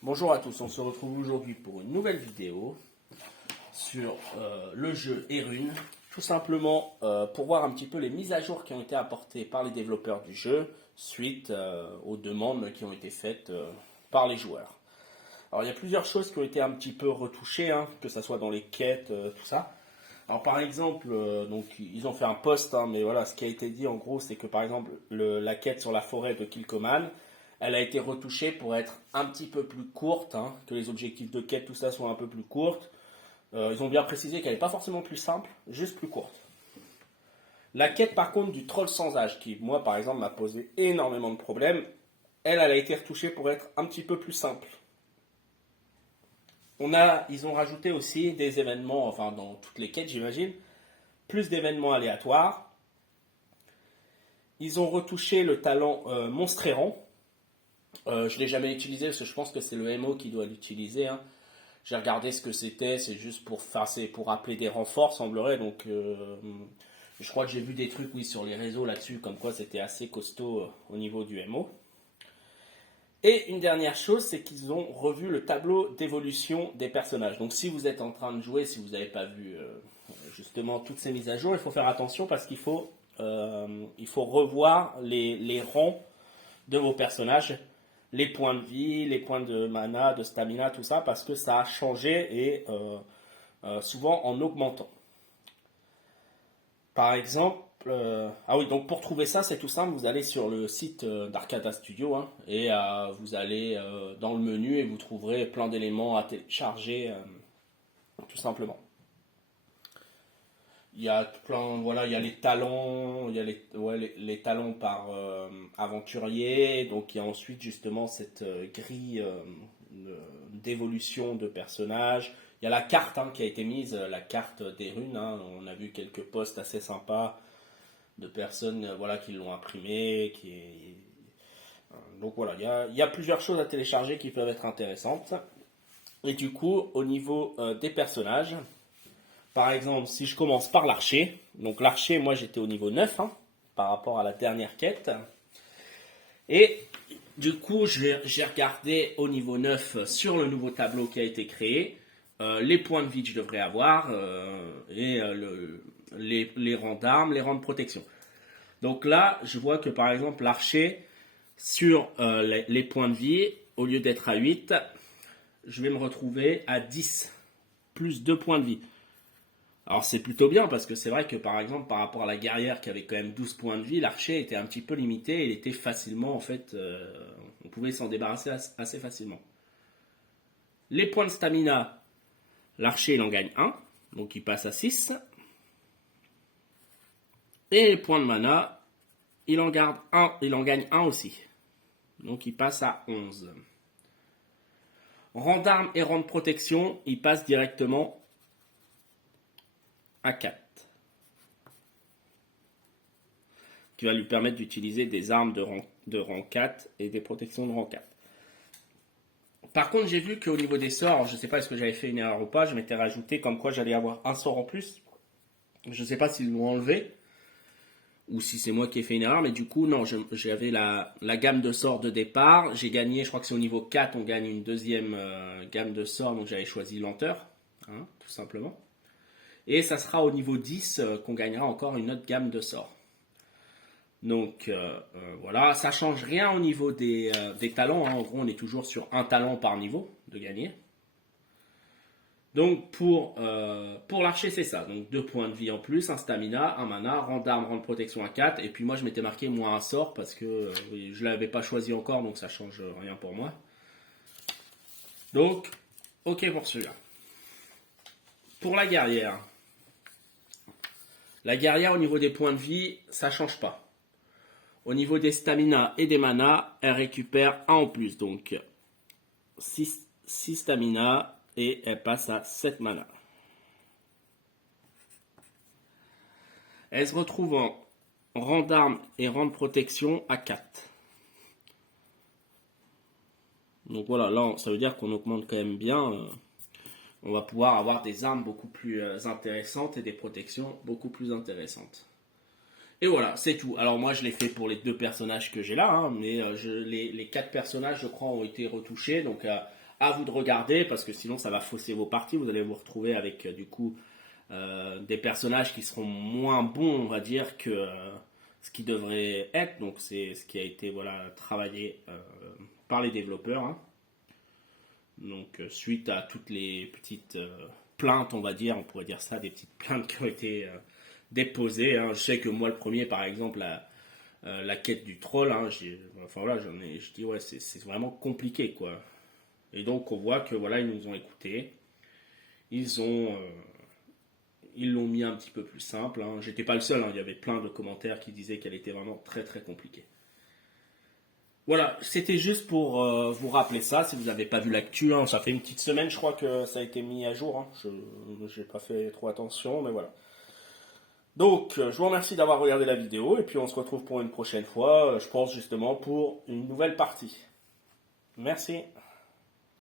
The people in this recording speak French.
Bonjour à tous, on se retrouve aujourd'hui pour une nouvelle vidéo sur le jeu Erune, tout simplement pour voir un petit peu les mises à jour qui ont été apportées par les développeurs du jeu suite aux demandes qui ont été faites par les joueurs. Alors il y a plusieurs choses qui ont été un petit peu retouchées, que ce soit dans les quêtes, tout ça. Alors par exemple, donc ils ont fait un post, mais voilà, ce qui a été dit en gros, c'est que par exemple la quête sur la forêt de Kilkoman, elle a été retouchée pour être un petit peu plus courte, que les objectifs de quête, tout ça soient un peu plus courtes. Ils ont bien précisé qu'elle n'est pas forcément plus simple, juste plus courte. La quête par contre du troll sans âge, qui moi par exemple m'a posé énormément de problèmes, elle a été retouchée pour être un petit peu plus simple. Ils ont rajouté aussi des événements, enfin dans toutes les quêtes j'imagine, plus d'événements aléatoires. Ils ont retouché le talent monstre errant. Je ne l'ai jamais utilisé parce que je pense que c'est le MO qui doit l'utiliser. J'ai regardé ce que c'était, c'est juste c'est pour appeler des renforts, semblerait. Donc, je crois que j'ai vu des trucs, oui, sur les réseaux là-dessus, comme quoi c'était assez costaud au niveau du MO. Et une dernière chose, c'est qu'ils ont revu le tableau d'évolution des personnages. Donc, si vous êtes en train de jouer, si vous n'avez pas vu justement toutes ces mises à jour, il faut faire attention parce qu'il faut revoir les rangs de vos personnages, les points de vie, les points de mana, de stamina, tout ça, parce que ça a changé et souvent en augmentant. Par exemple, ah oui, donc pour trouver ça, c'est tout simple, vous allez sur le site d'Arcada Studio et vous allez dans le menu et vous trouverez plein d'éléments à télécharger, tout simplement. Il y a plein, voilà, il y a les talents, il y a les talents par aventurier. Donc il y a ensuite justement cette grille d'évolution de personnages. Il y a la carte qui a été mise, la carte des runes. On a vu quelques posts assez sympas de personnes voilà, qui l'ont imprimé. Donc voilà, il y a plusieurs choses à télécharger qui peuvent être intéressantes. Et du coup, au niveau des personnages, par exemple, si je commence par l'archer, donc l'archer, moi j'étais au niveau 9 par rapport à la dernière quête. Et du coup, j'ai regardé au niveau 9 sur le nouveau tableau qui a été créé, les points de vie que je devrais avoir et les rangs d'armes, les rangs de protection. Donc là, je vois que par exemple l'archer, sur les points de vie, au lieu d'être à 8, je vais me retrouver à 10, plus 2 points de vie. Alors c'est plutôt bien parce que c'est vrai que par exemple par rapport à la guerrière qui avait quand même 12 points de vie, l'archer était un petit peu limité, il était facilement en fait, on pouvait s'en débarrasser assez facilement. Les points de stamina, l'archer il en gagne 1, donc il passe à 6. Et les points de mana, il en gagne 1 aussi, donc il passe à 11. Rang d'armes et rang de protection, il passe directement à 4. Qui va lui permettre d'utiliser des armes de rang 4 et des protections de rang 4. Par contre, j'ai vu qu'au niveau des sorts, je ne sais pas est-ce que j'avais fait une erreur ou pas, je m'étais rajouté comme quoi j'allais avoir un sort en plus. Je ne sais pas s'ils l'ont enlevé ou si c'est moi qui ai fait une erreur, mais du coup, non, j'avais la gamme de sorts de départ. J'ai gagné, je crois que c'est au niveau 4, on gagne une deuxième gamme de sorts, donc j'avais choisi lenteur, tout simplement. Et ça sera au niveau 10 qu'on gagnera encore une autre gamme de sorts. Donc voilà, ça change rien au niveau des talents. En gros, on est toujours sur un talent par niveau de gagner. Donc pour l'archer, c'est ça. Donc 2 points de vie en plus, un stamina, un mana, rang d'armes, rang de protection à 4. Et puis moi, je m'étais marqué moins un sort parce que je ne l'avais pas choisi encore, donc ça change rien pour moi. Donc, ok pour celui-là. Pour la guerrière. La guerrière, au niveau des points de vie, ça change pas. Au niveau des stamina et des mana, elle récupère 1 en plus. Donc 6 stamina et elle passe à 7 mana. Elle se retrouve en rang d'armes et rang de protection à 4. Donc voilà, là ça veut dire qu'on augmente quand même bien. On va pouvoir avoir des armes beaucoup plus intéressantes et des protections beaucoup plus intéressantes. Et voilà, c'est tout. Alors moi, je l'ai fait pour les 2 personnages que j'ai là, mais les 4 personnages, je crois, ont été retouchés. Donc À vous de regarder parce que sinon ça va fausser vos parties. Vous allez vous retrouver avec du coup des personnages qui seront moins bons, on va dire, que ce qui devrait être. Donc c'est ce qui a été voilà travaillé par les développeurs, hein. Donc suite à toutes les petites plaintes, on va dire, on pourrait dire ça, des petites plaintes qui ont été déposées, hein. Je sais que moi le premier, par exemple, la quête du troll, hein, enfin voilà, je dis ouais, c'est vraiment compliqué quoi. Et donc on voit que voilà, ils nous ont écoutés, ils ont ils l'ont mis un petit peu plus simple, hein. J'étais pas le seul, hein. Il y avait plein de commentaires qui disaient qu'elle était vraiment très très compliquée. Voilà, c'était juste pour vous rappeler ça, si vous n'avez pas vu l'actu, hein. Ça fait une petite semaine, je crois que ça a été mis à jour, hein. Je n'ai pas fait trop attention, mais voilà. Donc, je vous remercie d'avoir regardé la vidéo, et puis on se retrouve pour une prochaine fois, je pense justement pour une nouvelle partie. Merci.